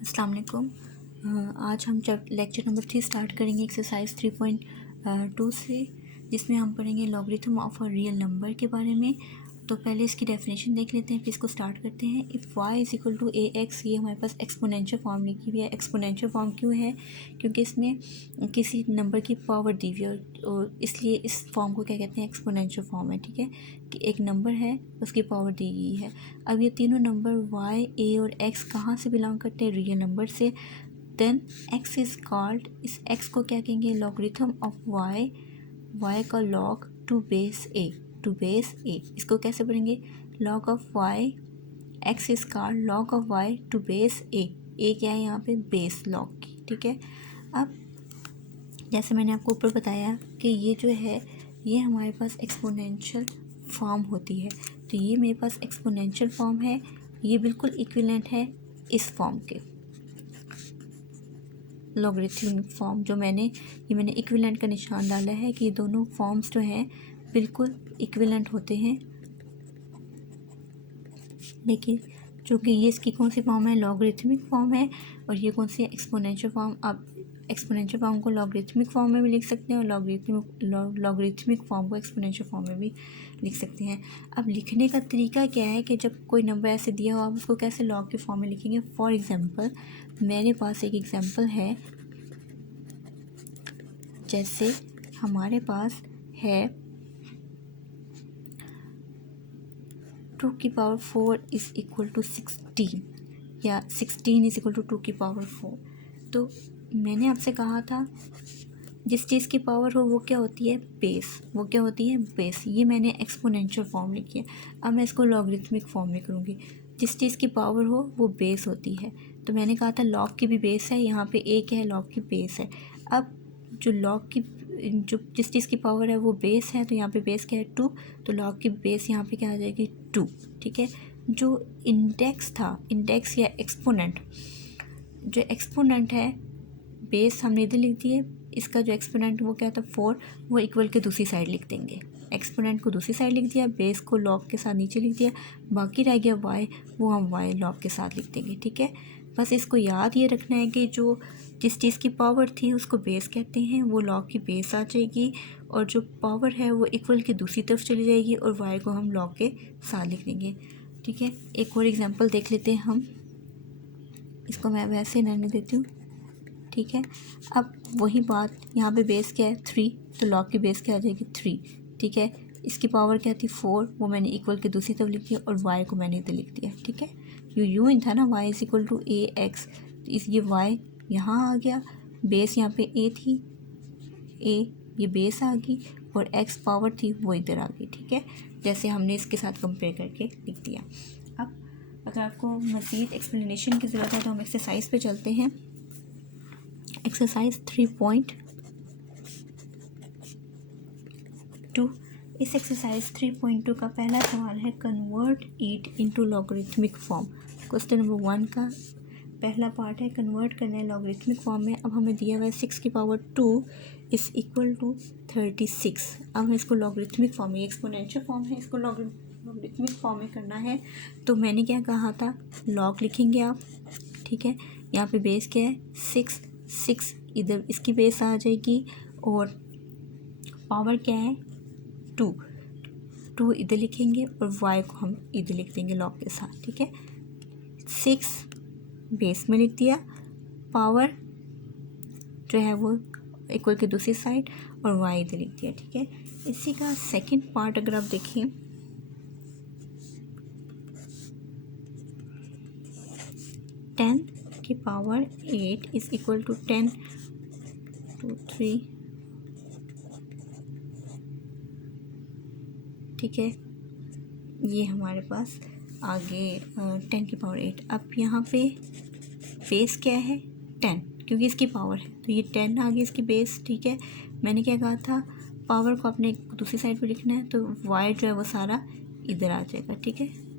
अस्सलाम वालेकुम। आज हम लेक्चर नंबर 3 स्टार्ट करेंगे एक्सरसाइज 3.2 से, जिसमें हम पढ़ेंगे logarithm of a real number के बारे में। तो पहले इसकी डेफिनेशन देख लेते हैं, फिर इसको स्टार्ट करते हैं। If y is equal to a x, ये हमारे पास एक्सपोनेंशियल फॉर्म लिखी हुई है। एक्सपोनेंशियल फॉर्म क्यों है? क्योंकि इसमें किसी नंबर की पावर दी हुई है और इसलिए इस फॉर्म को क्या कहते हैं, एक्सपोनेंशियल फॉर्म है। ठीक है, कि एक नंबर है उसकी पावर दी गई है। अब ये तीनों नंबर y, a और x कहाँ से बिलोंग करते हैं? रियल नंबर से। देन x इज़ कॉल्ड, इस x को क्या कहेंगे? लॉगरिथम ऑफ y का लॉग टू बेस a। इसको कैसे पढ़ेंगे? Log of y, x is called log of y to base a क्या है यहाँ पे? बेस लॉग की। ठीक है, अब जैसे मैंने आपको ऊपर बताया कि ये जो है ये हमारे पास एक्सपोनेंशियल फॉर्म होती है। तो ये मेरे पास एक्सपोनेंशियल फॉर्म है, ये बिल्कुल इक्विवेलेंट है इस फॉर्म के, लॉगरिथमिक फॉर्म। जो मैंने इक्विवेलेंट का निशान डाला है कि ये दोनों फॉर्म्स जो हैं बिल्कुल इक्विवेलेंट होते हैं। लेकिन चूँकि ये इसकी कौन सी फॉर्म है? लॉगरिथमिक फॉर्म है। और ये कौन सी है? Exponential form. अब एक्सपोनेंशियल फॉर्म को लॉगरिथमिक फॉर्म में भी लिख सकते हैं और लॉगरिथमिक फॉर्म को एक्सपोनेंशियल फॉर्म में भी लिख सकते हैं। अब लिखने का तरीका क्या है कि जब कोई नंबर ऐसे दिया हो आप उसको कैसे लॉग के फॉर्म में लिखेंगे? फॉर एग्जांपल मेरे पास एक एग्जांपल है, जैसे हमारे पास है 2 की पावर 4 इज़ इक्वल टू 16 या 16 इज़ इक्वल टू 2 की पावर 4। तो मैंने आपसे कहा था जिस चीज़ की पावर हो वो क्या होती है? बेस। वो क्या होती है? बेस। ये मैंने एक्सपोनेंशियल फॉर्म लिखी है। अब मैं इसको लॉगरिथमिक फॉर्म में करूँगी। जिस चीज़ की पावर हो वो बेस होती है। तो मैंने कहा था लॉग की भी बेस है, यहाँ पे एक है, लॉग की बेस है। अब जो लॉग की जो जिस चीज़ की पावर है वो बेस है, तो यहाँ पे बेस क्या है? 2। तो लॉग की बेस यहाँ पे क्या आ जाएगी? 2। ठीक है, जो इंडेक्स था, इंडेक्स या एक्सपोनेंट, जो एक्सपोनेंट है बेस हमने इधर लिख दिए, इसका जो एक्सपोनेंट वो क्या था? 4। वो इक्वल के दूसरी साइड लिख देंगे। एक्सपोनेंट को दूसरी साइड लिख दिया, बेस को लॉग के साथ नीचे लिख दिया, बाकी रह गया y, वो हम y लॉग के साथ लिख देंगे। ठीक है, बस इसको याद ये रखना है कि जो जिस चीज़ की पावर थी उसको बेस कहते हैं, वो लॉग की बेस आ जाएगी और जो पावर है वो इक्वल की दूसरी तरफ चली जाएगी और y को हम लॉग के साथ लिख देंगे। ठीक है, एक और एग्जांपल देख लेते हैं हम। इसको मैं वैसे रहने देती हूँ। ठीक है, अब वही बात, यहाँ पे बेस क्या है? 3। तो लॉग की बेस क्या आ जाएगी? 3। ठीक है, इसकी पावर क्या थी? 4। वो मैंने इक्वल के दूसरी तरफ लिख दिया और y को मैंने इधर लिख दिया। ठीक है, यूँ ही था ना, y is equal to a x. इस ये y यहाँ आ गया, बेस यहाँ पे a थी, a ये बेस आ गई और x पावर थी वो इधर आ गई। ठीक है, जैसे हमने इसके साथ कंपेयर करके लिख दिया। अब अगर आपको मज़ीद एक्सप्लेनेशन की ज़रूरत है तो हम एक्सरसाइज पे चलते हैं। एक्सरसाइज 3.2। इस एक्सरसाइज 3.2 का पहला सवाल है, convert it into logarithmic form. Question number 1 का पहला पार्ट है, कन्वर्ट करना है लॉगरिथमिक फॉर्म में। अब हमें दिया हुआ है 6 की पावर 2 इज़ इक्वल टू 36। अब हमें इसको लॉगरिथमिक फॉर्म में, एक्सपोनेंशियल फॉर्म है, इसको लॉगरिथमिक फॉर्म में करना है। तो मैंने क्या कहा था? लॉग लिखेंगे आप। ठीक है, यहाँ पे बेस क्या है? 6 इधर इसकी बेस आ जाएगी और पावर क्या है? 2 इधर लिखेंगे और y को हम इधर लिख देंगे लॉग के साथ। ठीक है, 6 बेस में लिख दिया, पावर जो है वो इक्वल की दूसरी साइड और y इधर लिख दिया। ठीक है, इसी का सेकंड पार्ट अगर आप देखें, 10 की पावर 8 इज़ इक्वल टू 10 2 3। ठीक है, ये हमारे पास आगे 10 की पावर 8। अब यहाँ पे बेस क्या है? 10, क्योंकि इसकी पावर है तो ये 10 आ गई इसकी बेस। ठीक है, मैंने क्या कहा था? पावर को अपने दूसरी साइड पे लिखना है, तो y जो है वो सारा इधर आ जाएगा। ठीक है,